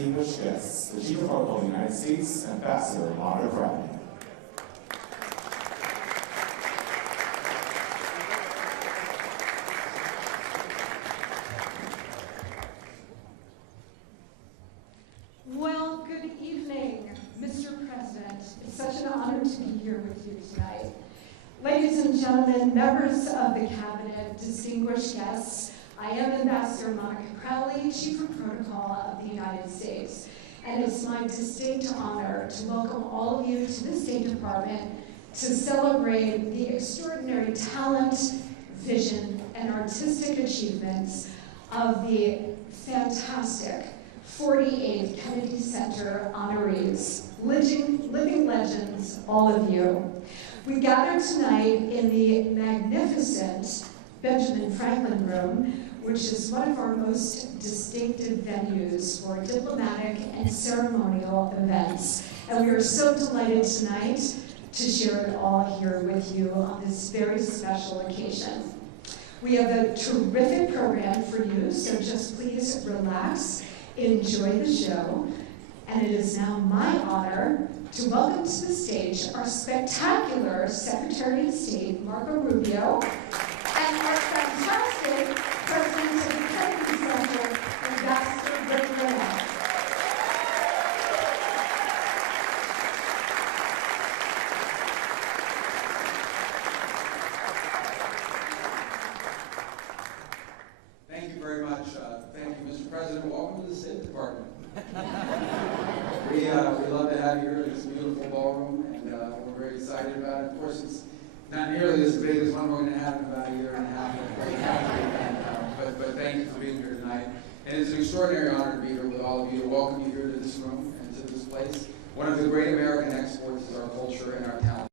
distinguished guests, the Chief of Protocol of the United States, Ambassador Monica Crowley. Well, good evening, Mr. President. It's such an honor to be here with you tonight. Ladies and gentlemen, members of the Cabinet, distinguished guests, I am Ambassador Monica Crowley, Chief of Protocol of the United States, and it's my distinct honor to welcome all of you to the State Department to celebrate the extraordinary talent, vision, and artistic achievements of the fantastic 48 Kennedy Center honorees, living legends, all of you. We gather tonight in the magnificent Benjamin Franklin Room, which is one of our most distinctive venues for diplomatic and ceremonial events. And we are so delighted tonight to share it all here with you on this very special occasion. We have a terrific program for you, so just please relax, enjoy the show. And it is now my honor to welcome to the stage our spectacular Secretary of State, Marco Rubio, and our fantastic President of the Kennedy Center, Ambassador Gloria. Thank you very much. Thank you, Mr. President. Welcome to the State Department. We love to have you here in this beautiful ballroom, and we're very excited about it. Of course, it's not nearly as big as one we're going to have in about a year and a half. But thank you for being here tonight. And it's an extraordinary honor to be here with all of you, to welcome you here to this room and to this place. One of the great American exports is our culture and our talent.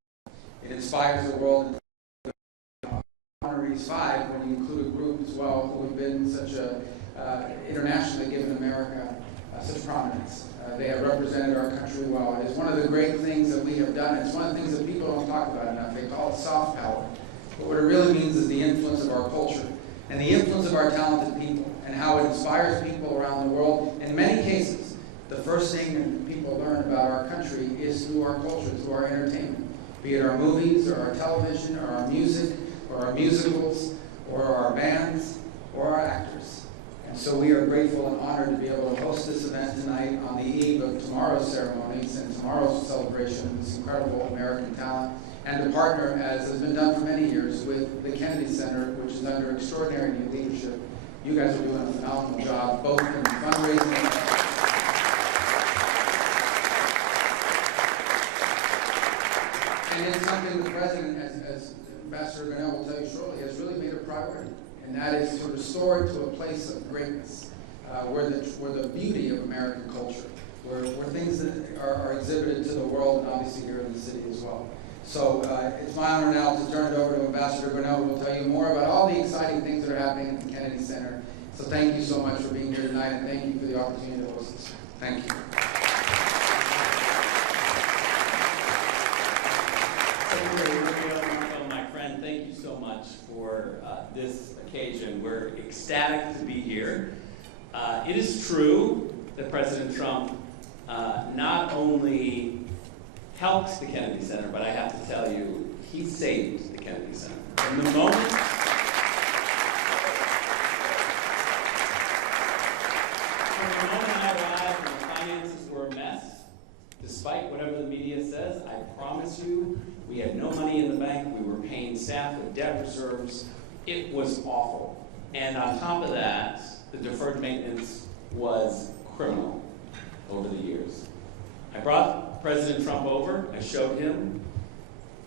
It inspires the world. Honorees 5, when you include a group as well who have been such a internationally given America such prominence. They have represented our country well. It is one of the great things that we have done. It's one of the things that people don't talk about enough. They call it soft power. But what it really means is the influence of our culture and the influence of our talented people and how it inspires people around the world. In many cases, the first thing that people learn about our country is through our culture, through our entertainment, be it our movies or our television or our music or our musicals or our bands or our actors. And so we are grateful and honored to be able to host this event tonight on the eve of tomorrow's ceremonies and tomorrow's celebration of this incredible American talent, and to partner, as has been done for many years, with the Kennedy Center, which is under extraordinary new leadership. You guys are doing a phenomenal job, both in fundraising and it's something the President, as Ambassador Gaynor will tell you shortly, has really made a priority. And that is to restore it to a place of greatness, where the beauty of American culture, where things that are exhibited to the world, and obviously here in the city as well. So it's my honor now to turn it over to Ambassador Gaynor, who will tell you more about all the exciting things that are happening at the Kennedy Center. So thank you so much for being here tonight, and thank you for the opportunity to host this. Thank you. Thank you so much for this occasion. We're ecstatic to be here. It is true that President Trump not only helped the Kennedy Center, but I have to tell you, he saved the Kennedy Center. From the moment I arrived and the finances were a mess, despite whatever the media says, I promise you, we had no money in the bank. We were paying staff with debt reserves. It was awful. And on top of that, the deferred maintenance was criminal over the years. I brought President Trump over. I showed him.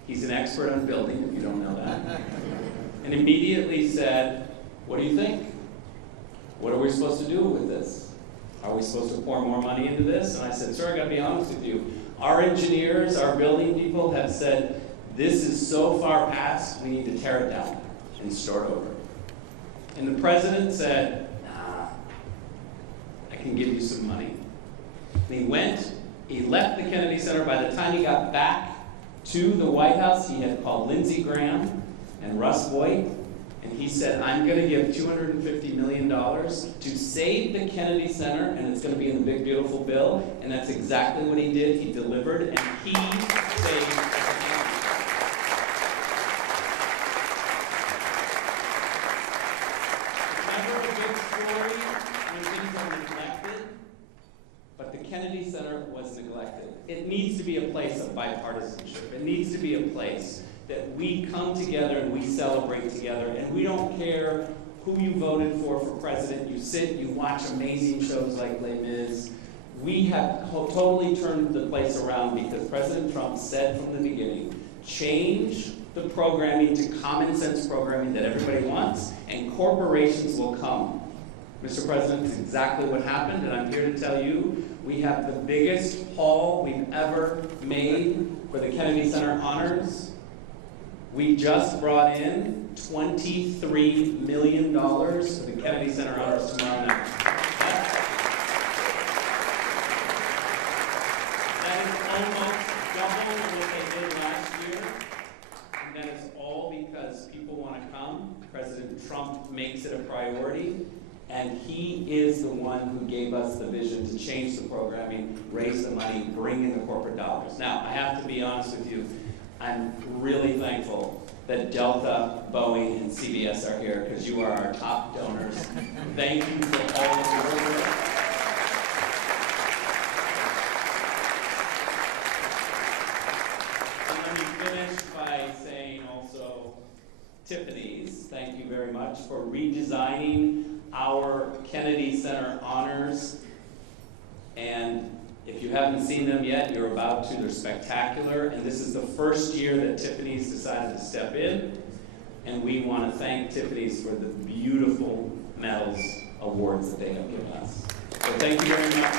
He's an expert on building, if you don't know that. And immediately said, what do you think? What are we supposed to do with this? Are we supposed to pour more money into this? And I said, sir, I gotta be honest with you. Our engineers, our building people have said, this is so far past, we need to tear it down and start over. And the president said, nah, I can give you some money. And he went, he left the Kennedy Center. By the time he got back to the White House, he had called Lindsey Graham and Russ Voigt And he said, I'm going to give $250 million to save the Kennedy Center, and it's going to be in the big, beautiful bill. And that's exactly what he did. He delivered, and he saved the Kennedy. Never a big story when things are neglected, but the Kennedy Center was neglected. It needs to be a place of bipartisanship. It needs to be a place that we come together and we celebrate together, and we don't care who you voted for president. You sit, you watch amazing shows like Les Mis. We have totally turned the place around because President Trump said from the beginning, change the programming to common sense programming that everybody wants, and corporations will come. Mr. President, this is exactly what happened, and I'm here to tell you, we have the biggest haul we've ever made for the Kennedy Center Honors. We just brought in $23 million for the Kennedy Center Honors tomorrow night. That is almost double what they did last year. And that is all because people want to come. President Trump makes it a priority. And he is the one who gave us the vision to change the programming, raise the money, bring in the corporate dollars. Now, I have to be honest with you. I'm really thankful that Delta, Boeing, and CBS are here because you are our top donors. Thank you for all of your work. And let me finish by saying also, Tiffany's, thank you very much for redesigning our Kennedy Center Honors. And if you haven't seen them yet, you're about to. They're spectacular. And this is the first year that Tiffany's decided to step in. And we want to thank Tiffany's for the beautiful medals, awards that they have given us. So thank you very much.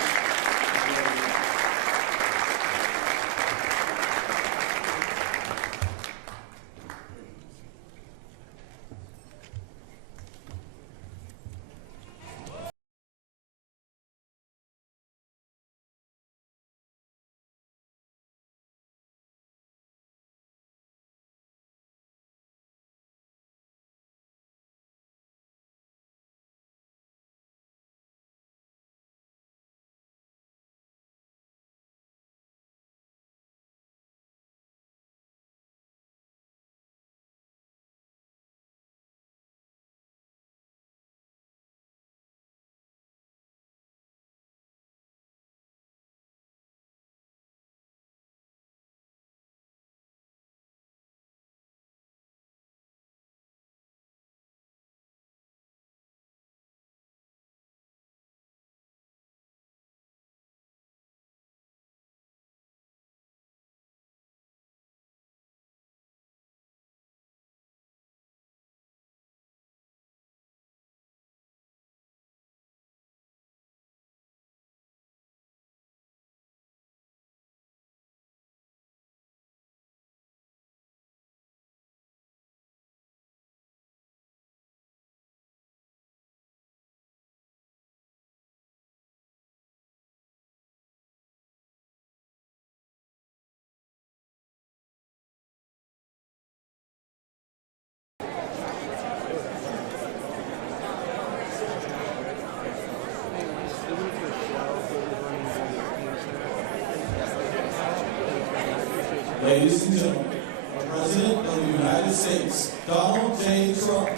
Ladies and gentlemen, the President of the United States, Donald J. Trump.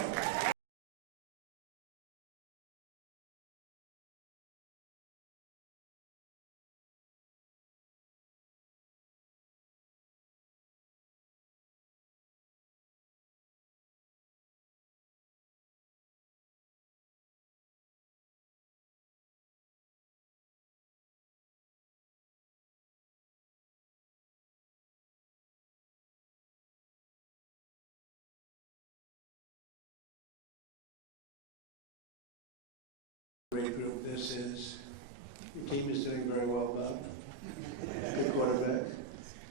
Great group this is. Your team is doing very well, Bob. Good quarterback,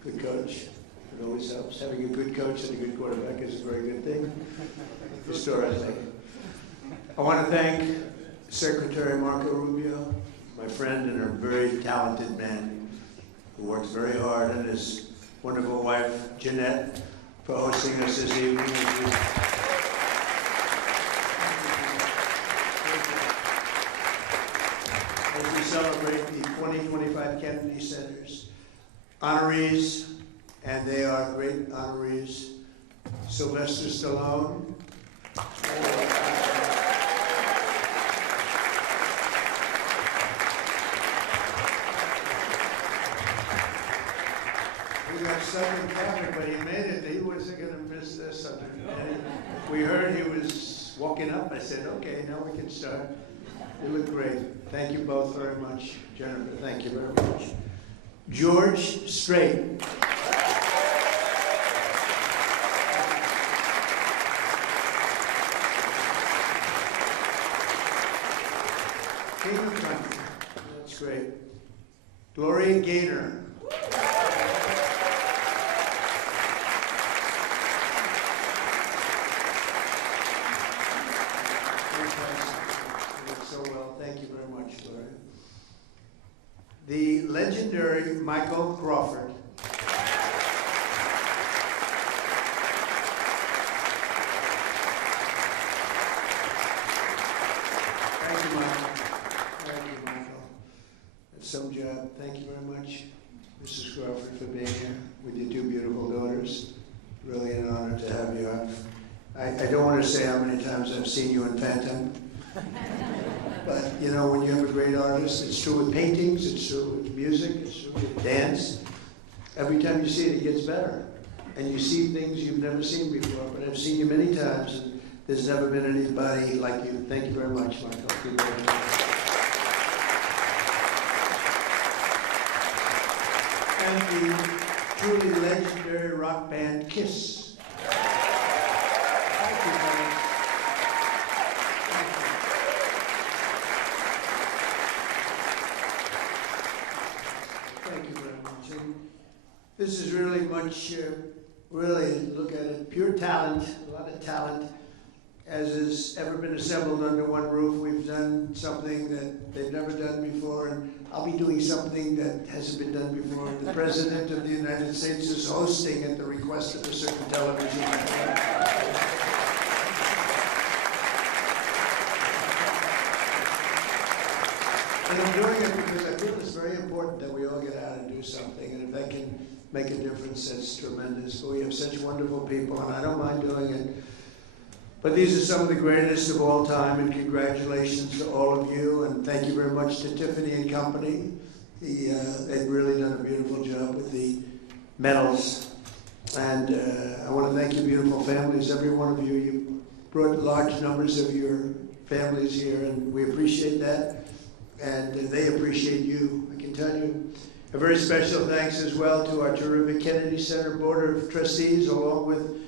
good coach. It always helps. Having a good coach and a good quarterback is a very good thing. For sure, I think. I want to thank Secretary Marco Rubio, my friend and a very talented man who works very hard, and his wonderful wife, Jeanette, for hosting us this evening. celebrate the 2025 Kennedy Center's honorees, and they are great honorees. Sylvester Stallone. He got Southern Catholic, but he made it. He wasn't going to miss this. We heard he was walking up. I said, okay, now we can start. You look great. Thank you both very much. Jennifer, thank you very much. George Strait. King of Country. That's great. Gloria Gaynor. So well. Thank you very much, Gloria. The legendary Michael Crawford. Thank you, Michael. Thank you, Michael. That's some job. Thank you very much, Mrs. Crawford, for being here with your two beautiful daughters. Really an honor to have you. I don't want to say how many times I've seen you in Phantom. But, you know, when you have a great artist, it's true with paintings, it's true with music, it's true with dance. Every time you see it, it gets better. And you see things you've never seen before. But I've seen you many times, and there's never been anybody like you. Thank you very much, Michael. Thank you very much. And the truly legendary rock band Kiss. Thank you very much. Thank you very much. And this is really much, really, look at it, pure talent, a lot of talent, as has ever been assembled under one roof. We've done something that they've never done before, and I'll be doing something that hasn't been done before. The President of the United States is hosting at the request of a certain television network. And I'm doing it because I feel it's very important that we all get out and do something. And if that can make a difference, that's tremendous. But we have such wonderful people, and I don't mind doing it. But these are some of the greatest of all time, and congratulations to all of you. And thank you very much to Tiffany and Company. They've really done a beautiful job with the medals. And I want to thank your beautiful families, every one of you. You brought large numbers of your families here, and we appreciate that. And they appreciate you, I can tell you. A very special thanks as well to our terrific Kennedy Center Board of Trustees, along with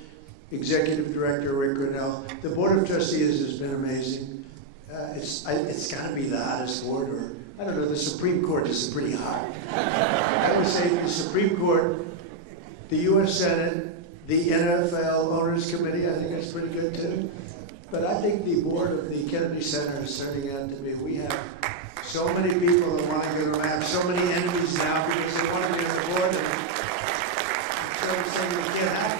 Executive Director Rick Grinnell. The Board of Trustees has been amazing. It's got to be the hottest board, or I don't know, the Supreme Court is pretty hot. I would say the Supreme Court, the U.S. Senate, the NFL Owners Committee, I think that's pretty good too. But I think the board of the Kennedy Center is turning out to be, we have so many people that want to get around, so many enemies now because they want to be on the board. And so we can't have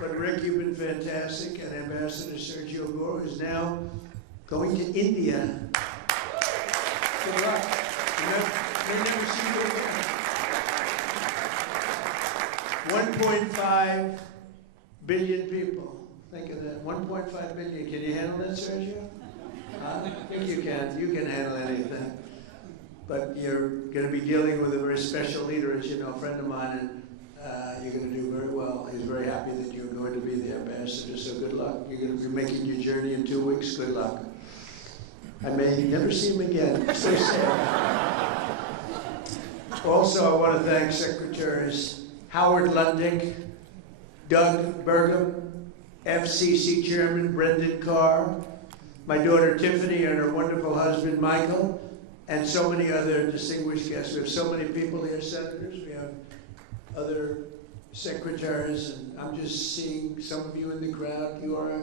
But Rick, you've been fantastic, and Ambassador Sergio Gore is now going to India. Good luck. We'll never see you again. 1.5 billion people. Think of that. 1.5 billion. Can you handle that, Sergio? I think you can. You can handle anything. But you're going to be dealing with a very special leader, as you know, a friend of mine, and you're going to do very well. He's very happy that you're going to be the ambassador, so good luck. You're going to be making your journey in 2 weeks. Good luck. I may never see him again. So sad. Also, I want to thank Secretaries Howard Lundick, Doug Burgum, FCC Chairman Brendan Carr, my daughter Tiffany and her wonderful husband Michael, and so many other distinguished guests. We have so many people here, senators. We have other secretaries, and I'm just seeing some of you in the crowd. You are a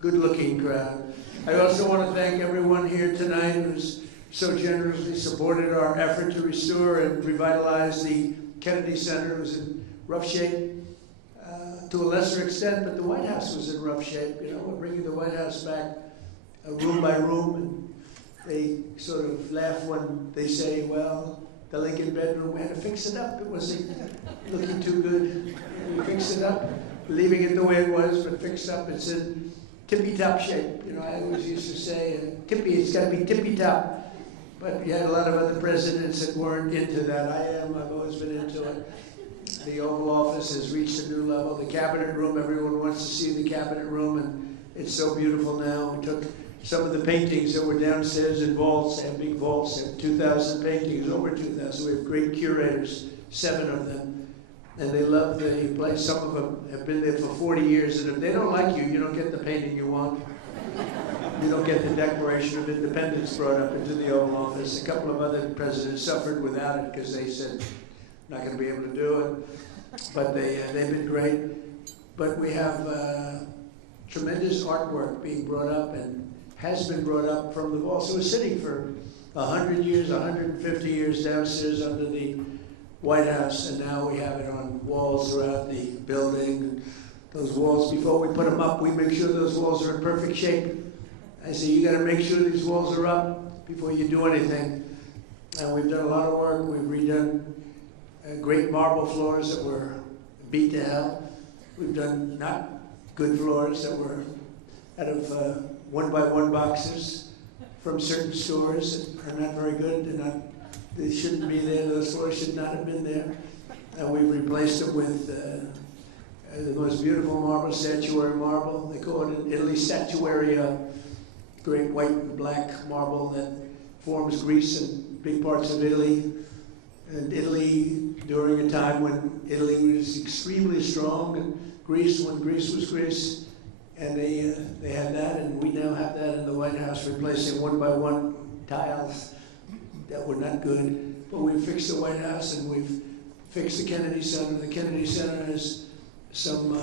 good-looking crowd. I also want to thank everyone here tonight who's so generously supported our effort to restore and revitalize the Kennedy Center. It was in rough shape to a lesser extent, but the White House was in rough shape. You know, we're bringing the White House back room by room, they sort of laugh when they say, well, the Lincoln bedroom, we had to fix it up. It wasn't looking too good. We fixed it up, leaving it the way it was, but fixed up. It's in tippy-top shape. You know, I always used to say, it's got to be tippy-top. But you had a lot of other presidents that weren't into that. I've always been into it. The Oval Office has reached a new level. The Cabinet Room, everyone wants to see the Cabinet Room, and it's so beautiful now. We took some of the paintings that were downstairs in vaults. They have big vaults. They have 2,000 paintings, over 2,000. We have great curators, 7 of them. And they love the place. Some of them have been there for 40 years. And if they don't like you, you don't get the painting you want. You don't get the Declaration of Independence brought up into the Oval Office. A couple of other presidents suffered without it because they said, not going to be able to do it. But they've been great. But we have tremendous artwork being brought up and has been brought up from the wall. So it was sitting for 100 years, 150 years downstairs under the White House, and now we have it on walls throughout the building. Those walls, before we put them up, we make sure those walls are in perfect shape. I say, you got to make sure these walls are up before you do anything. And we've done a lot of work. We've redone great marble floors that were beat to hell. We've done not good floors that were out of 1-by-1 boxes from certain stores that are not very good. They shouldn't be there. Those floors should not have been there. And we've replaced them with the most beautiful marble, statuary marble. They call it in Italy statuaria, great white and black marble that forms Greece and big parts of Italy. And Italy, during a time when Italy was extremely strong, and Greece, when Greece was Greece, and they had that, and we now have that in the White House, replacing 1-by-1 tiles that were not good. But we've fixed the White House, and we've fixed the Kennedy Center. The Kennedy Center has some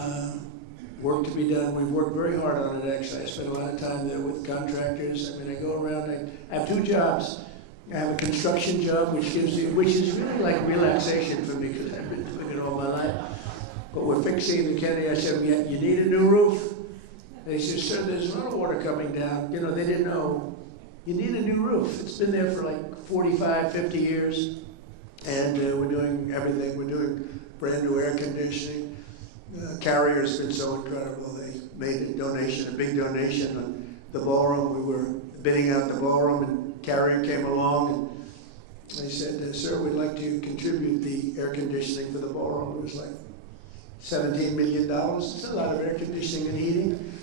work to be done. We've worked very hard on it, actually. I spent a lot of time there with contractors. I mean, I go around, I have 2 jobs. I have a construction job, which is really like relaxation for me, because I've been doing it all my life. But we're fixing the Kennedy. I said, you need a new roof? They said, sir, there's a lot of water coming down. You know, they didn't know. You need a new roof. It's been there for like 45, 50 years. And we're doing everything. We're doing brand new air conditioning. Carrier's been so incredible. They made a donation, a big donation on the ballroom. We were bidding out the ballroom, and Carrier came along, and they said, sir, we'd like to contribute the air conditioning for the ballroom. It was like $17 million. It's a lot of air conditioning and heating.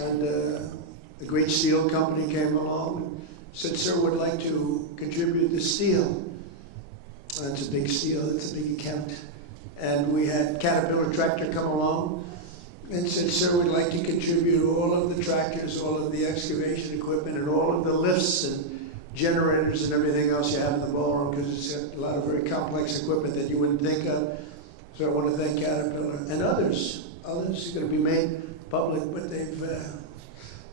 And a great steel company came along and said, sir, we'd like to contribute the steel. That's a big steel, that's a big account. And we had Caterpillar Tractor come along and said, sir, we'd like to contribute all of the tractors, all of the excavation equipment, and all of the lifts and generators and everything else you have in the ballroom, because it's a lot of very complex equipment that you wouldn't think of. So I want to thank Caterpillar and others. Others are going to be made public, but they've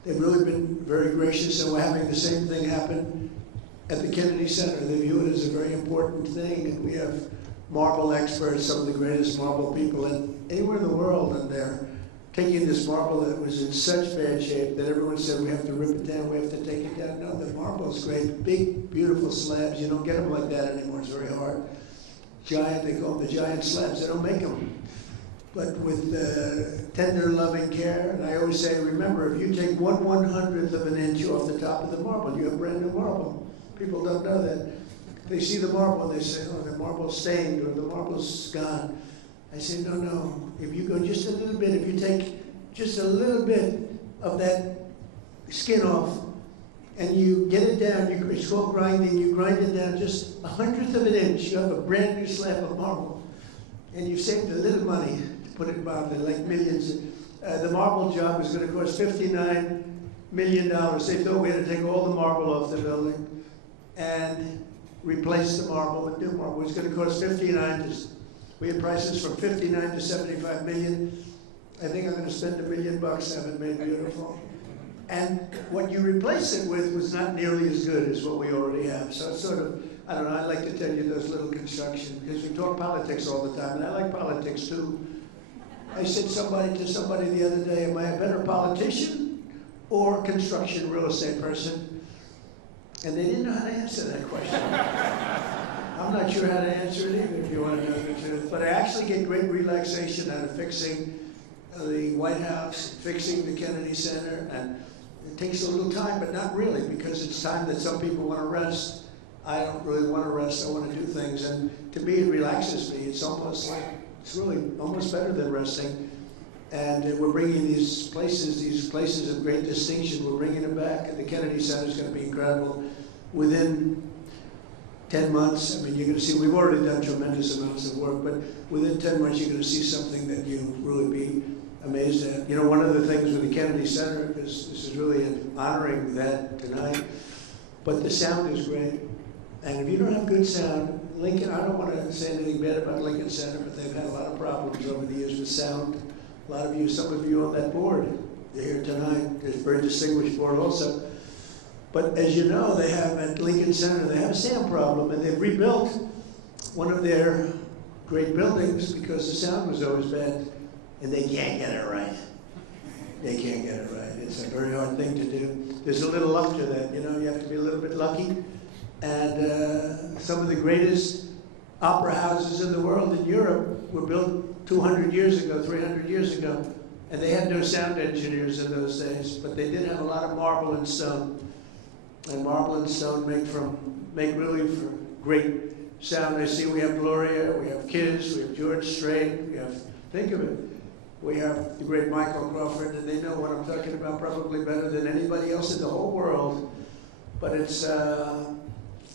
really been very gracious, and we're having the same thing happen at the Kennedy Center. They view it as a very important thing, and we have marble experts, some of the greatest marble people anywhere in the world, and they're taking this marble that was in such bad shape that everyone said, we have to rip it down, we have to take it down. No, the marble's great, big, beautiful slabs. You don't get them like that anymore, it's very hard. Giant, they call them the giant slabs, they don't make them. But with tender, loving care, and I always say, remember, if you take 1/100th of an inch off the top of the marble, you have brand new marble. People don't know that. They see the marble and they say, oh, the marble's stained or the marble's gone. I say, no, no. If you go just a little bit, if you take just a little bit of that skin off and you get it down, it's called grinding, you grind it down just 1/100th of an inch, you have a brand new slab of marble. And you've saved a little money, to put it mildly, like millions. The marble job is going to cost $59 million. They thought we had to take all the marble off the building and replace the marble with new marble. It's going to cost we had prices from 59 to 75 million. I think I'm going to spend $1 million, have it made beautiful. And what you replace it with was not nearly as good as what we already have. So it's sort of, I don't know, I like to tell you those little construction, because we talk politics all the time, and I like politics too. I said to somebody the other day, am I a better politician or construction real estate person? And they didn't know how to answer that question. I'm not sure how to answer it either, if you want to know the truth. But I actually get great relaxation out of fixing the White House, fixing the Kennedy Center, and it takes a little time, but not really, because it's time that some people want to rest. I don't really want to rest. I want to do things, and to me, it relaxes me. It's really almost better than resting. And we're bringing these places of great distinction, we're bringing them back, and the Kennedy Center is going to be incredible. Within 10 months, I mean, you're going to see, we've already done tremendous amounts of work, but within 10 months, you're going to see something that you'll really be amazed at. You know, one of the things with the Kennedy Center, because this is really honoring that tonight, but the sound is great. And if you don't have good sound, Lincoln, I don't want to say anything bad about Lincoln Center, but they've had a lot of problems over the years with sound. A lot of you, some of you on that board, they're here tonight. There's a very distinguished board also. But as you know, they have at Lincoln Center, they have a sound problem, and they've rebuilt one of their great buildings because the sound was always bad, and they can't get it right. They can't get it right. It's a very hard thing to do. There's a little luck to that, you know, you have to be a little bit lucky. And some of the greatest opera houses in the world in Europe were built 200 years ago, 300 years ago, and they had no sound engineers in those days, but they did have a lot of marble and stone. And marble and stone make really for great sound. I see we have Gloria, we have Kids, we have George Strait, we have, think of it, we have the great Michael Crawford, and they know what I'm talking about probably better than anybody else in the whole world. But it's,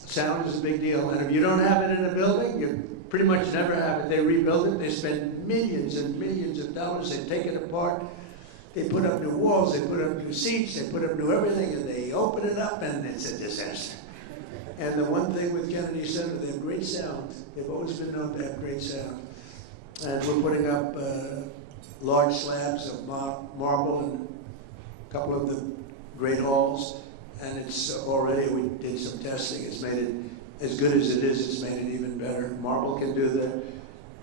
sound is a big deal, and if you don't have it in a building, you pretty much never have it. They rebuild it, they spend millions and millions of dollars, they take it apart, they put up new walls, they put up new seats, they put up new everything, and they open it up, and it's a disaster. And the one thing with Kennedy Center, they have great sound. They've always been known to have great sound. And we're putting up large slabs of marble in a couple of the great halls, and it's already, we did some testing, it's made it, as good as it is, it's made it even better. Marble can do that.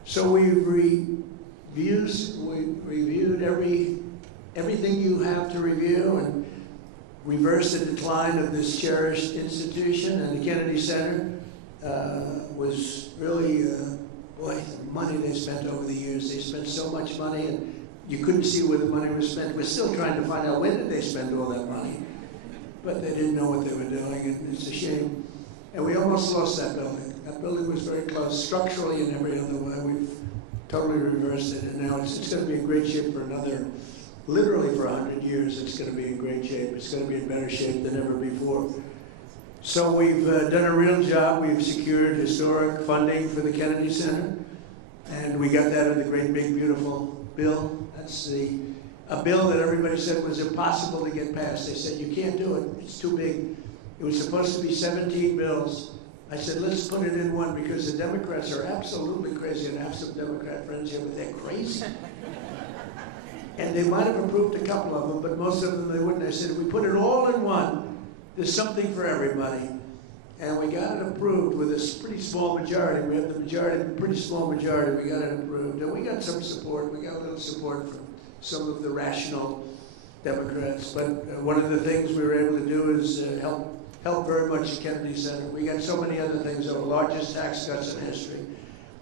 So we reviewed everything you have to review and reversed the decline of this cherished institution. And the Kennedy Center was really, boy, the money they spent over the years. They spent so much money, and you couldn't see where the money was spent. We're still trying to find out when did they spend all that money. But they didn't know what they were doing, and it's a shame. And we almost lost that building. That building was very close, structurally and every other way. We've totally reversed it, and now it's going to be in great shape for another, literally for 100 years. It's going to be in great shape. It's going to be in better shape than ever before. So we've done a real job. We've secured historic funding for the Kennedy Center, and we got that in the great big beautiful bill. That's a bill that everybody said was impossible to get passed. They said, you can't do it, it's too big. It was supposed to be 17 bills. I said, let's put it in one, because the Democrats are absolutely crazy, and I have some Democrat friends here, but they're crazy. And they might have approved a couple of them, but most of them they wouldn't. I said, if we put it all in one, there's something for everybody. And we got it approved with a pretty small majority. We have the majority, pretty small majority, we got it approved. And we got some support, we got a little support from some of the rational Democrats. But one of the things we were able to do is help very much the Kennedy Center. We got so many other things, the largest tax cuts in history.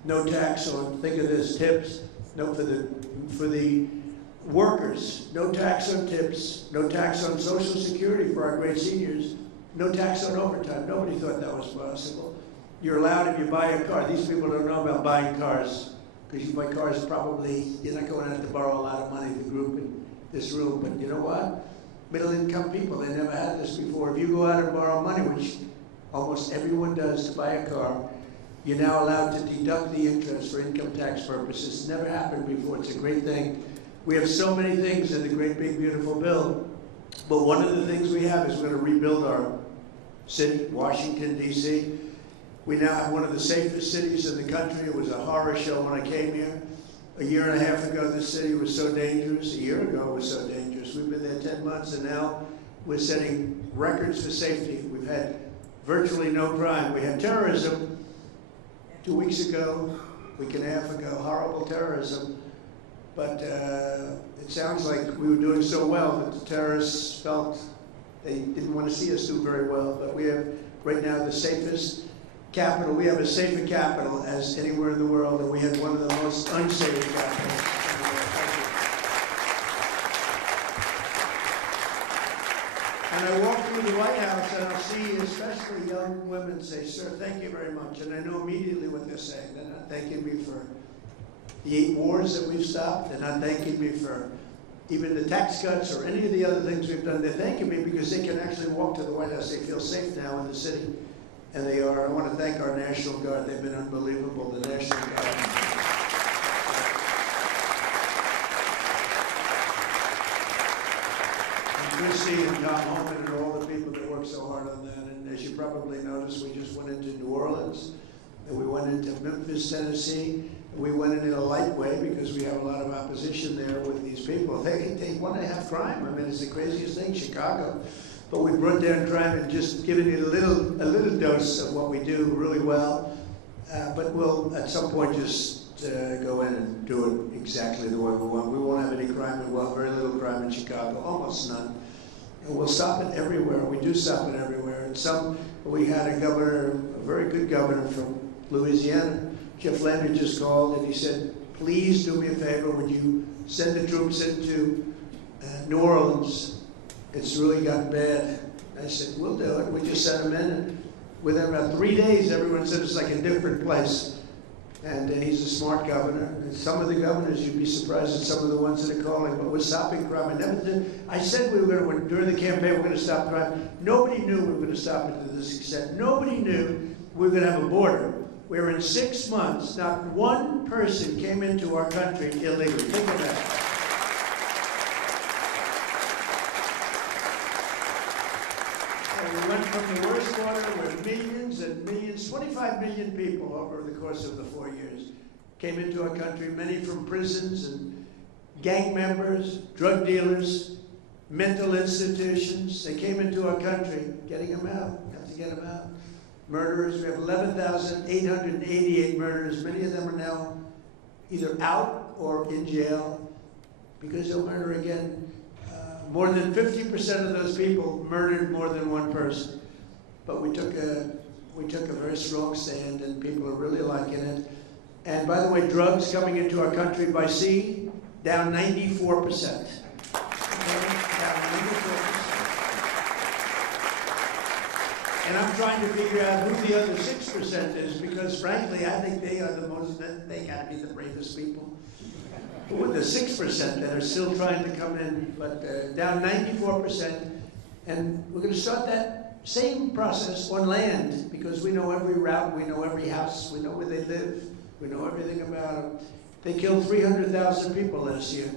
No tax on, think of this, tips. No, for the workers, no tax on tips, no tax on Social Security for our great seniors, no tax on overtime. Nobody thought that was possible. You're allowed if you buy a car. These people don't know about buying cars, because you buy cars probably, you're not going to have to borrow a lot of money, the group in this room, but you know what? Middle income people, they never had this before. If you go out and borrow money, which almost everyone does to buy a car, you're now allowed to deduct the interest for income tax purposes. It's never happened before. It's a great thing. We have so many things in the great big beautiful bill, but one of the things we have is we're going to rebuild our city, Washington, D.C. We now have one of the safest cities in the country. It was a horror show when I came here. A year and a half ago, this city was so dangerous. A year ago, it was so dangerous. We've been there 10 months, and now we're setting records for safety. We've had virtually no crime. We had terrorism 2 weeks ago, a week and a half ago, horrible terrorism. But it sounds like we were doing so well that the terrorists felt They didn't want to see us do very well, but we have right now the safest capital. We have a safer capital as anywhere in the world, and we have one of the most unsafe capitals. And I walk through the White House and I'll see especially young women say, "Sir, thank you very much." And I know immediately what they're saying. They're not thanking me for the 8 wars that we've stopped. They're not thanking me for even the tax cuts or any of the other things we've done. They're thanking me because they can actually walk to the White House. They feel safe now in the city. And they are. I want to thank our National Guard. They've been unbelievable, the National Guard. Chrissy and John Holman and all the people that work so hard on that. And as you probably noticed, we just went into New Orleans, and we went into Memphis, Tennessee. And we went in a light way because we have a lot of opposition there with these people. They want to have crime. I mean, it's the craziest thing, Chicago. But we brought down crime and just given it a little dose of what we do really well. But we'll, at some point, just go in and do it exactly the way we want. We won't have any crime. We'll have very little crime in Chicago, almost none. And we'll stop it everywhere. We do stop it everywhere. And we had a governor, a very good governor from Louisiana. Jeff Landry just called and he said, "Please do me a favor. Would you send the troops into New Orleans? It's really gotten bad." I said, "We'll do it." We just sent them in, and within about 3 days, everyone said it's like a different place. And he's a smart governor. And some of the governors, you'd be surprised at some of the ones that are calling, but we're stopping crime. I said we were going to, during the campaign, we're going to stop crime. Nobody knew we were going to stop it to this extent. Nobody knew we were going to have a border where in 6 months, not one person came into our country illegally. Think of that. We went from the worst quarter where millions and millions, 25 million people over the course of the 4 years came into our country, many from prisons and gang members, drug dealers, mental institutions. They came into our country, getting them out. We have to get them out. Murderers, we have 11,888 murderers. Many of them are now either out or in jail because they'll murder again. More than 50% of those people murdered more than one person. But we took a very strong stand, and people are really liking it. And by the way, drugs coming into our country by sea, down 94%. Okay? Down 94%. And I'm trying to figure out who the other 6% is, because frankly, I think they are they gotta be the bravest people. With the 6% that are still trying to come in, but down 94%. And we're going to start that same process on land, because we know every route, we know every house, we know where they live, we know everything about them. They killed 300,000 people last year.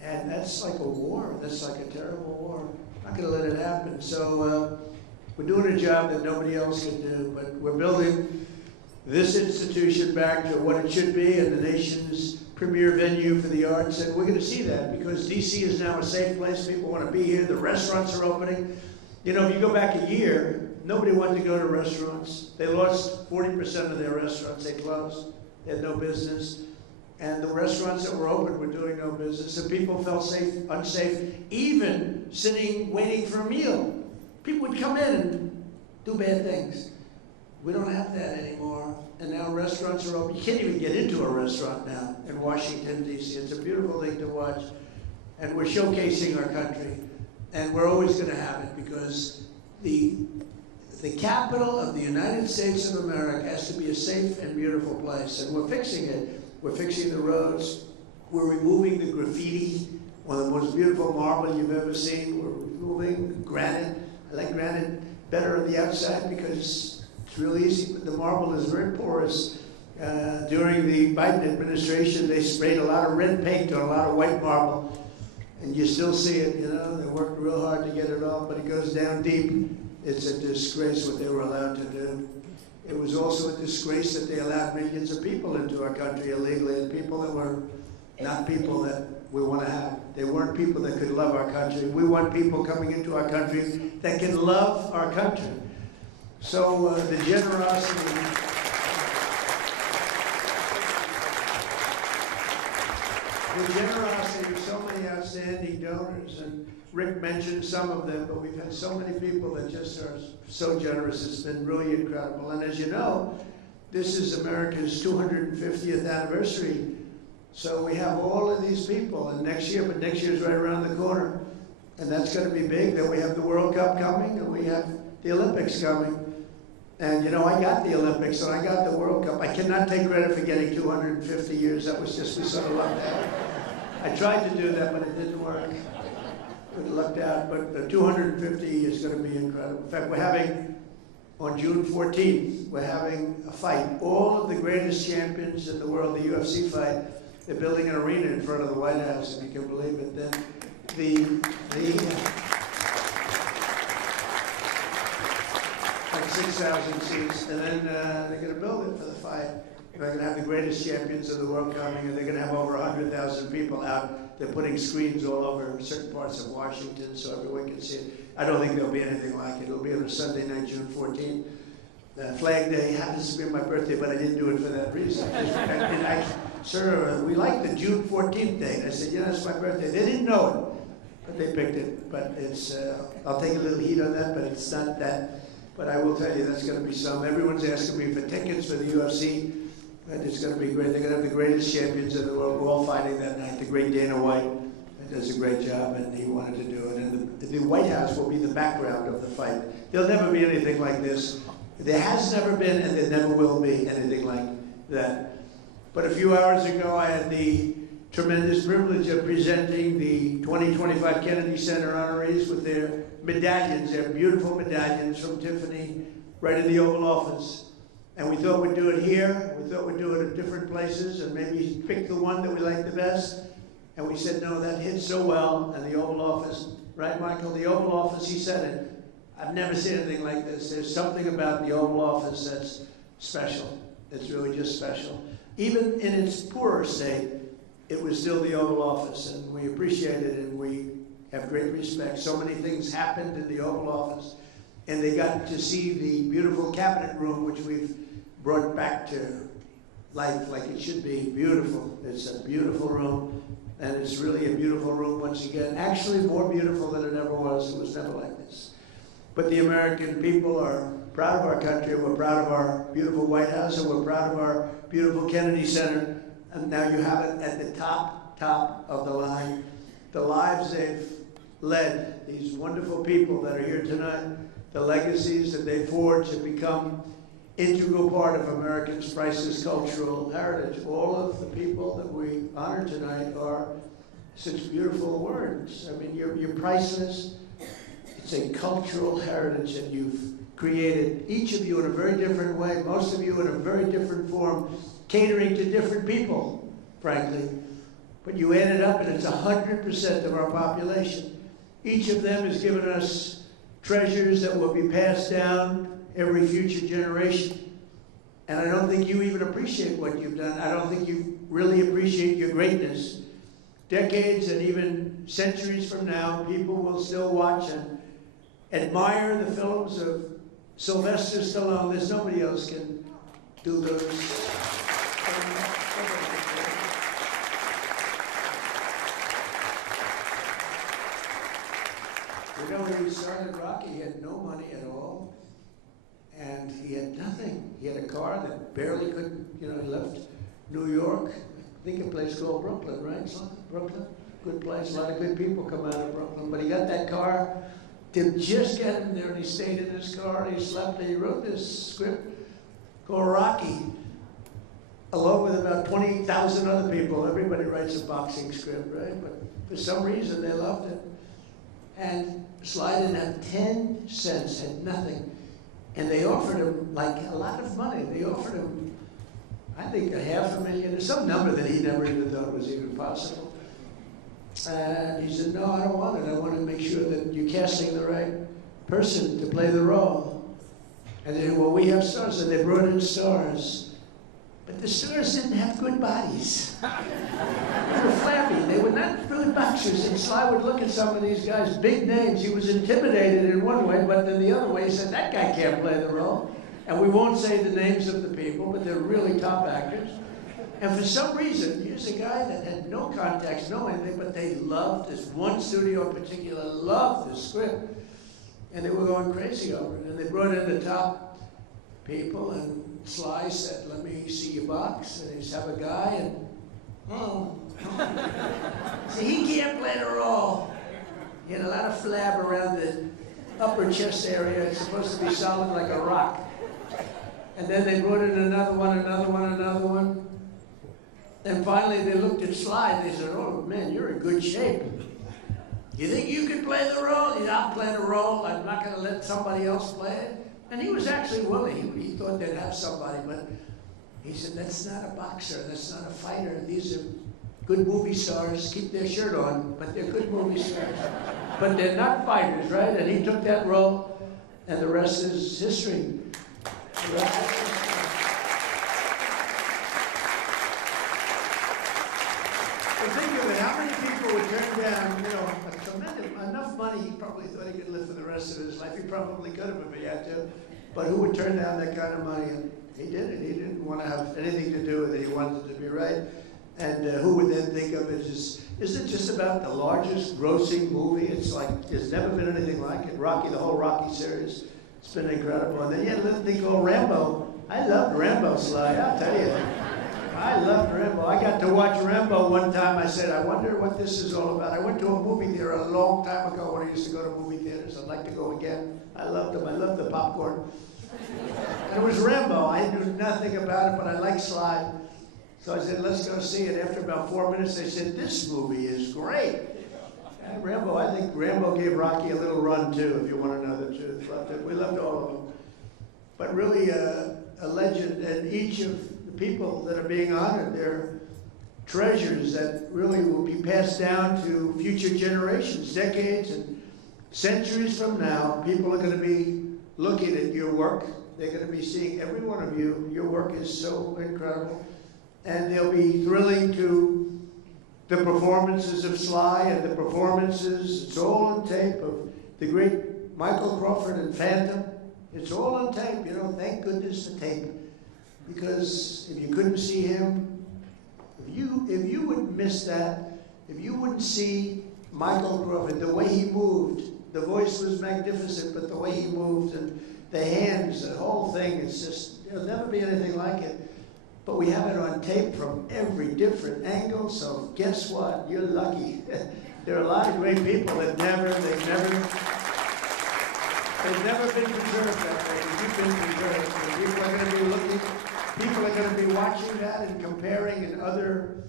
And that's like a war. That's like a terrible war. Not going to let it happen. So we're doing a job that nobody else can do, but we're building this institution back to what it should be, and the nation's premier venue for the arts, and we're going to see that because DC is now a safe place. People want to be here. The restaurants are opening. You know, if you go back a year, nobody wanted to go to restaurants. They lost 40% of their restaurants. They closed. They had no business. And the restaurants that were open were doing no business. And people felt safe, unsafe, even sitting, waiting for a meal. People would come in and do bad things. We don't have that anymore. And now restaurants are open. You can't even get into a restaurant now in Washington, D.C. It's a beautiful thing to watch. And we're showcasing our country. And we're always going to have it, because the capital of the United States of America has to be a safe and beautiful place. And we're fixing it. We're fixing the roads. We're removing the graffiti, one of the most beautiful marble you've ever seen. We're removing granite. I like granite better on the outside because it's real easy, but the marble is very porous. During the Biden administration, they sprayed a lot of red paint on a lot of white marble, and you still see it, you know. They worked real hard to get it off, but it goes down deep. It's a disgrace what they were allowed to do. It was also a disgrace that they allowed millions of people into our country illegally, and people that were not people that we want to have. They weren't people that could love our country. We want people coming into our country that can love our country. So the generosity of so many outstanding donors, and Rick mentioned some of them, but we've had so many people that just are so generous. It's been really incredible. And as you know, this is America's 250th anniversary. So we have all of these people, and next year is right around the corner. And that's going to be big. Then we have the World Cup coming, and we have the Olympics coming. And you know, I got the Olympics, and I got the World Cup. I cannot take credit for getting 250 years. That was just, we sort of lucked out. I tried to do that, but it didn't work. We lucked out, but 250 is going to be incredible. In fact, we're having, on June 14th, we're having a fight. All of the greatest champions in the world, the UFC fight, they're building an arena in front of the White House, if you can believe it. Then like 6,000 seats, and then they're going to build it for the fight. They're going to have the greatest champions of the world coming, and they're going to have over 100,000 people out. They're putting screens all over certain parts of Washington so everyone can see it. I don't think there'll be anything like it. It'll be on a Sunday night, June 14th. Flag Day happens to be my birthday, but I didn't do it for that reason. Sir, we like the June 14th date. I said, yeah, it's my birthday. They didn't know it, but they picked it. But it's, I'll take a little heat on that, but it's not that. But I will tell you, that's going to be some. Everyone's asking me for tickets for the UFC. And it's going to be great. They're going to have the greatest champions in the world all fighting that night. The great Dana White does a great job, and he wanted to do it. And the White House will be the background of the fight. There'll never be anything like this. There has never been, and there never will be anything like that. But a few hours ago, I had the tremendous privilege of presenting the 2025 Kennedy Center honorees with their medallions, their beautiful medallions from Tiffany, right in the Oval Office. And we thought we'd do it here. We thought we'd do it at different places and maybe pick the one that we liked the best. And we said, no, that hit so well. And the Oval Office, right, Michael? The Oval Office, he said it. I've never seen anything like this. There's something about the Oval Office that's special. It's really just special. Even in its poorer state, it was still the Oval Office. And we appreciate it, and we have great respect. So many things happened in the Oval Office. And they got to see the beautiful cabinet room, which we've brought back to life like it should be. Beautiful. It's a beautiful room, and it's really a beautiful room once again. Actually more beautiful than it ever was. It was never like this. But the American people are proud of our country. We're proud of our beautiful White House, and we're proud of our beautiful Kennedy Center. And now you have it at the top of the line. The lives they've led, these wonderful people that are here tonight, the legacies that they forged have become integral part of Americans' priceless cultural heritage. All of the people that we honor tonight are such beautiful words. I mean, you're priceless. It's a cultural heritage that you've created, each of you in a very different way, most of you in a very different form, catering to different people, frankly. But you add it up and it's 100% of our population. Each of them has given us treasures that will be passed down every future generation. And I don't think you even appreciate what you've done. I don't think you really appreciate your greatness. Decades and even centuries from now, people will still watch and admire the films of Sylvester Stallone. There's nobody else can do those. You know, when he started Rocky, he had no money at all, and he had nothing. He had a car that barely could, you know, he left New York, I think a place called Brooklyn, right? Brooklyn, good place, a lot of good people come out of Brooklyn, but he got that car to just get him there, and he stayed in his car, and he slept, and he wrote this script called Rocky, along with about 20,000 other people. Everybody writes a boxing script, right? But for some reason, they loved it. And Sly didn't have 10 cents, had nothing. And they offered him, like, a lot of money. They offered him, I think, $500,000, some number that he never even thought was even possible. And he said, no, I don't want it. I want to make sure that you're casting the right person to play the role. And they said, well, we have stars. So they brought in stars. But the stars didn't have good bodies. They were flabby. They were not good boxers. And Sly would look at some of these guys, big names. He was intimidated in one way, but then the other way, he said, that guy can't play the role. And we won't say the names of the people, but they're really top actors. And for some reason, here's a guy that had no contacts, no anything, but they loved this one studio in particular, loved the script. And they were going crazy over it. And they brought in the top people, and Sly said, let me see your box. And they just have a guy, and see, he can't play the role. He had a lot of flab around the upper chest area. It's supposed to be solid like a rock. And then they brought in another one. And finally they looked at Sly and they said, oh man, you're in good shape. You think you can play the role? He's not playing the role. I'm not going to let somebody else play it. And he was actually willing. He thought they'd have somebody, but he said, that's not a boxer. That's not a fighter. These are good movie stars. Keep their shirt on, but they're good movie stars. But they're not fighters, right? And he took that role, and the rest is history. Think of it, how many people would turn down, a tremendous, enough money, he probably thought he could live for the rest of his life. He probably could have if he had to. But who would turn down that kind of money? And he did it. He didn't want to have anything to do with it. He wanted it to be right. And who would then think of it as, isn't it just about the largest grossing movie? It's like, there's never been anything like it. Rocky, the whole Rocky series, it's been incredible. And then you had a little thing called Rambo. I loved Rambo, Sly, I'll tell you. I loved Rambo. I got to watch Rambo one time. I said, I wonder what this is all about. I went to a movie theater a long time ago when I used to go to movie theaters. I'd like to go again. I loved them. I loved the popcorn. And it was Rambo. I knew nothing about it, but I liked Sly. So I said, let's go see it. After about 4 minutes, they said, this movie is great. And Rambo, I think Rambo gave Rocky a little run, too, if you want to know the truth. We loved all of them. But really a legend, and each of people that are being honored, they're treasures that really will be passed down to future generations, decades and centuries from now. People are going to be looking at your work. They're going to be seeing every one of you. Your work is so incredible. And they'll be thrilling to the performances of Sly and the performances. It's all on tape of the great Michael Crawford and Phantom. It's all on tape, thank goodness for tape. Because if you couldn't see him, if you would miss that, if you wouldn't see Michael Crawford, the way he moved, the voice was magnificent, but the way he moved and the hands, the whole thing, it's just, there'll never be anything like it. But we have it on tape from every different angle, so guess what? You're lucky. There are a lot of great people that they've never been preserved that way. You've been preserved. And people are going to be looking. People are going to be watching that and comparing in other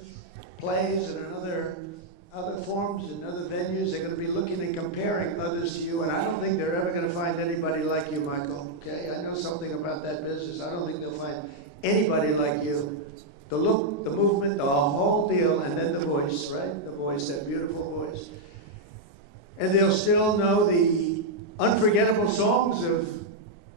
plays and in other forms and other venues. They're going to be looking and comparing others to you. And I don't think they're ever going to find anybody like you, Michael. Okay? I know something about that business. I don't think they'll find anybody like you. The look, the movement, the whole deal, and then the voice, right? The voice, that beautiful voice. And they'll still know the unforgettable songs of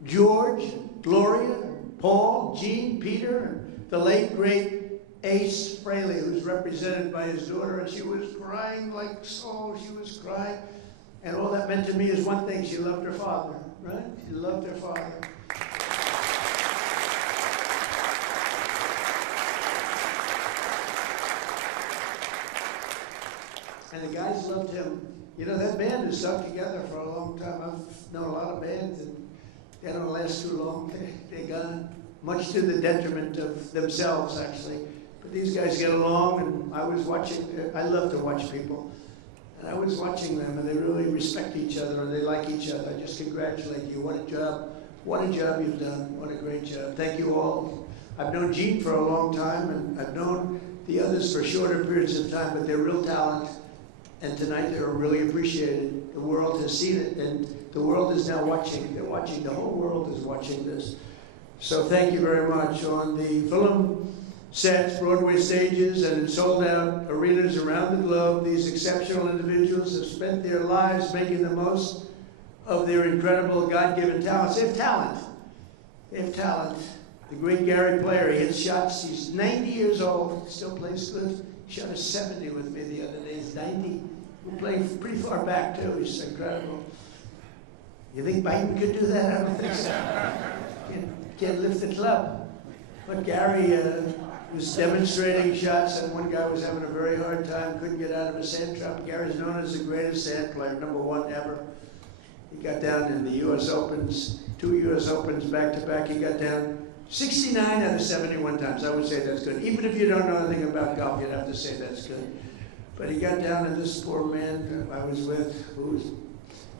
George, Gloria, Paul, Gene, Peter, and the late, great Ace Frehley, who's represented by his daughter, and she was crying like so, she was crying. And all that meant to me is one thing, she loved her father, right? She loved her father. And the guys loved him. That band has stuck together for a long time. I've known a lot of bands, and they don't last too long. They're gone, much to the detriment of themselves, actually. But these guys get along, and I love to watch people. And I was watching them, and they really respect each other, and they like each other. I just congratulate you. What a job you've done. What a great job. Thank you all. I've known Gene for a long time, and I've known the others for shorter periods of time, but they're real talent. And tonight they're really appreciated. The world has seen it, and the world is now watching. They're watching. The whole world is watching this. So thank you very much. On the film sets, Broadway stages, and in sold-out arenas around the globe, these exceptional individuals have spent their lives making the most of their incredible God-given talents. They have talent. They have talent. The great Gary Player, he hits shots. He's 90 years old, still plays good. He shot a 70 with me the other day. He's 90. We play pretty far back, too. He's incredible. You think Biden could do that? I don't think so. Can't lift the club. But Gary was demonstrating shots, and one guy was having a very hard time, couldn't get out of a sand trap. Gary's known as the greatest sand player, #1 ever. He got down in the U.S. Opens, 2 U.S. Opens back-to-back. He got down 69 out of 71 times. I would say that's good. Even if you don't know anything about golf, you'd have to say that's good. But he got down, and this poor man I was with,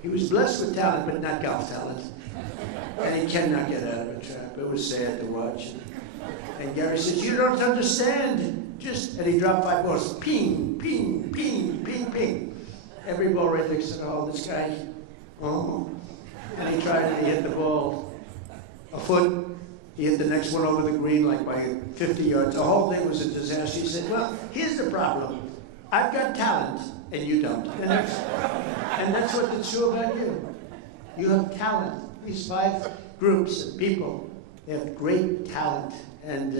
he was blessed with talent, but not golf talent. And he cannot get out of a trap. It was sad to watch. And Gary said, "You don't understand." And he dropped 5 balls. Ping, ping, ping, ping, ping. Every ball right next to the hole. This guy, oh. And he tried, and he hit the ball a foot. He hit the next one over the green like by 50 yards. The whole thing was a disaster. He said, "Well, here's the problem. I've got talent, and you don't." And that's what it's true about you. You have talent. These 5 groups of people, they have great talent. And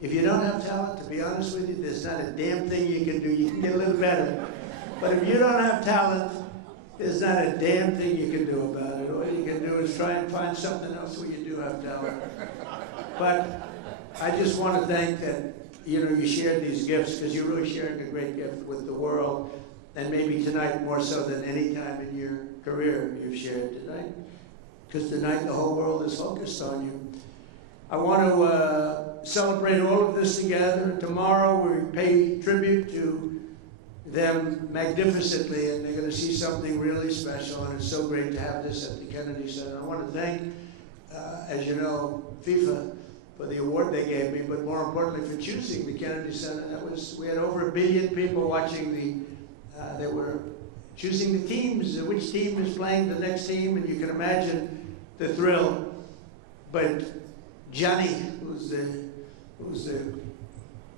if you don't have talent, to be honest with you, there's not a damn thing you can do. You can get a little better. But if you don't have talent, there's not a damn thing you can do about it. All you can do is try and find something else where you do have talent. But I just want to thank that, you shared these gifts, because you're really sharing a great gift with the world. And maybe tonight more so than any time in your career you've shared tonight. Because tonight the whole world is focused on you. I want to celebrate all of this together. Tomorrow we pay tribute to them magnificently, and they're going to see something really special, and it's so great to have this at the Kennedy Center. I want to thank, as you know, FIFA for the award they gave me, but more importantly for choosing the Kennedy Center. We had over 1 billion people watching they were choosing the teams, which team is playing the next team, and you can imagine the thrill. But Johnny, who's the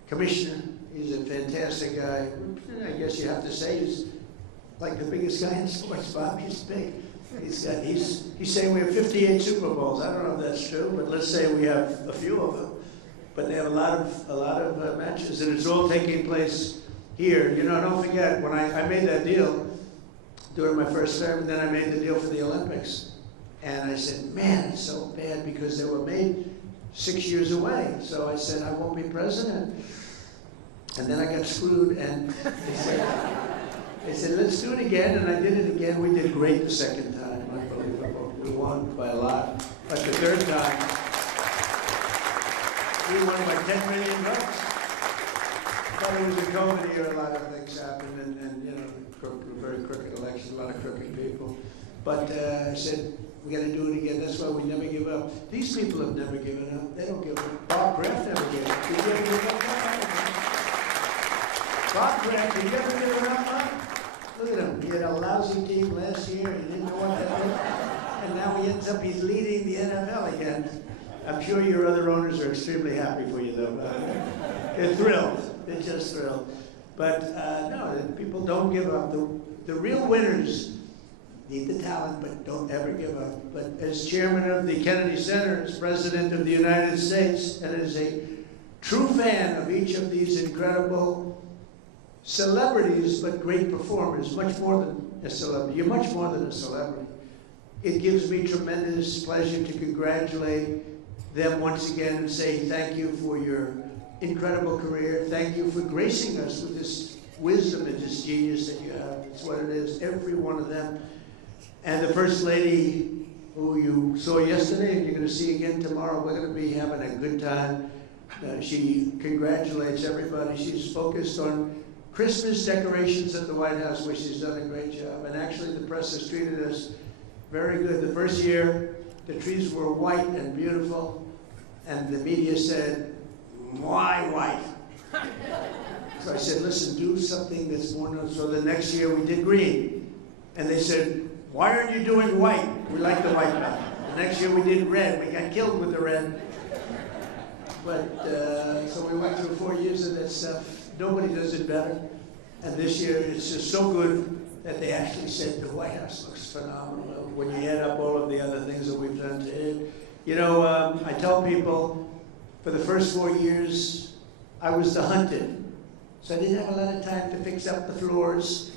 commissioner, he's a fantastic guy. I guess you have to say he's like the biggest guy in sports, Bob. He's big. He's saying we have 58 Super Bowls. I don't know if that's true, but let's say we have a few of them. But they have a lot of matches, and it's all taking place here. Don't forget, when I made that deal during my first term, and then I made the deal for the Olympics. And I said, man, it's so bad because they were made 6 years away. So I said, I won't be president. And then I got screwed, and they said, let's do it again. And I did it again. We did great the second time, unbelievable. We won by a lot. But the third time, we won by $10 million. But it was a COVID year, a lot of things happened, and very crooked election, a lot of crooked people. But I said, we got to do it again. That's why we never give up. These people have never given up. They don't give up. Bob Kraft never gave up. Did you ever give up? Bob Kraft, did you ever give up, Bob? Look at him. He had a lousy team last year. He didn't know what to do. And now he's leading the NFL again. I'm sure your other owners are extremely happy for you, though. They're thrilled. They're just thrilled. But no, people don't give up. The real winners need the talent, but don't ever give up. But as chairman of the Kennedy Center, as president of the United States, and as a true fan of each of these incredible celebrities, but great performers, much more than a celebrity. You're much more than a celebrity. It gives me tremendous pleasure to congratulate them once again and say thank you for your incredible career. Thank you for gracing us with this wisdom and this genius that you have. It's what it is, every one of them. And the First Lady, who you saw yesterday and you're going to see again tomorrow, we're going to be having a good time. She congratulates everybody. She's focused on Christmas decorations at the White House, where she's done a great job. And actually, the press has treated us very good. The first year, the trees were white and beautiful, and the media said, why white? So I said, listen, do something that's more known. So the next year we did green. And they said, why aren't you doing white? We like the white better. The next year we did red. We got killed with the red. But, so we went through 4 years of that stuff. Nobody does it better. And this year it's just so good that they actually said the White House looks phenomenal when you add up all of the other things that we've done to it. You know, I tell people, for the first 4 years, I was the hunted. So I didn't have a lot of time to fix up the floors,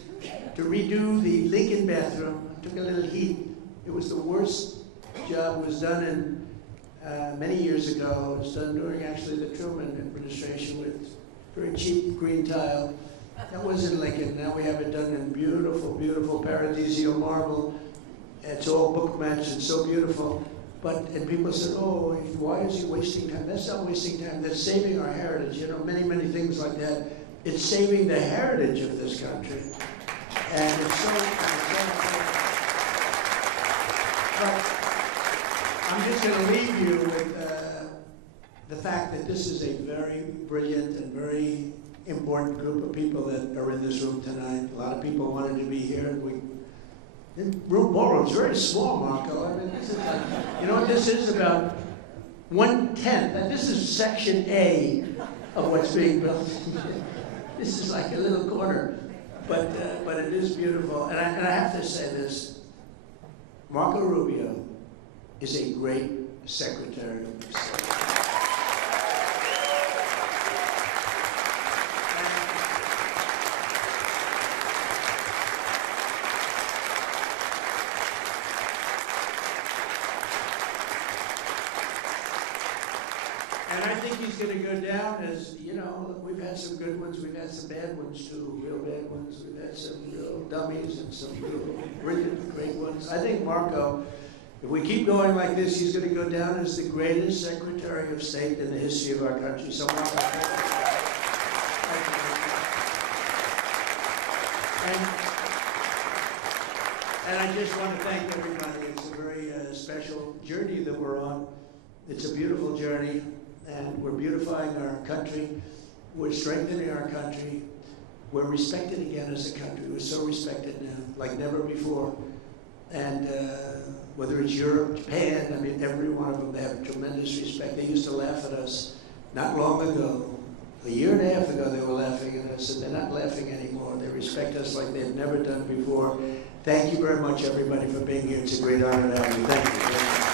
to redo the Lincoln bathroom. I took a little heat. It was the worst job was done in many years ago. It was done during actually the Truman administration with very cheap green tile. That was in Lincoln. Now we have it done in beautiful, beautiful Paradisio marble. It's all book matched and so beautiful. And people said, oh, why is he wasting time? That's not wasting time. That's saving our heritage. You know, many, many things like that. It's saving the heritage of this country. And it's so important. But I'm just going to leave you with the fact that this is a very brilliant and very important group of people that are in this room tonight. A lot of people wanted to be here. Ballroom's very small, Marco. I mean, this is like, you know what this is? About 1/10. And this is section A of what's being built. This is like a little corner, but it is beautiful. And I have to say this: Marco Rubio is a great Secretary of State. And I think he's going to go down as, you know, we've had some good ones, we've had some bad ones too, real bad ones. We've had some real dummies and some real brilliant, great ones. I think Marco, if we keep going like this, he's going to go down as the greatest Secretary of State in the history of our country. So Marco, thank you. And I just want to thank everybody. It's a very special journey that we're on. It's a beautiful journey. And we're beautifying our country. We're strengthening our country. We're respected again as a country. We're so respected now, like never before. And whether it's Europe, Japan, I mean, every one of them, they have tremendous respect. They used to laugh at us not long ago. A year and a half ago, they were laughing at us, and they're not laughing anymore. They respect us like they've never done before. Thank you very much, everybody, for being here. It's a great honor to have you. Thank you.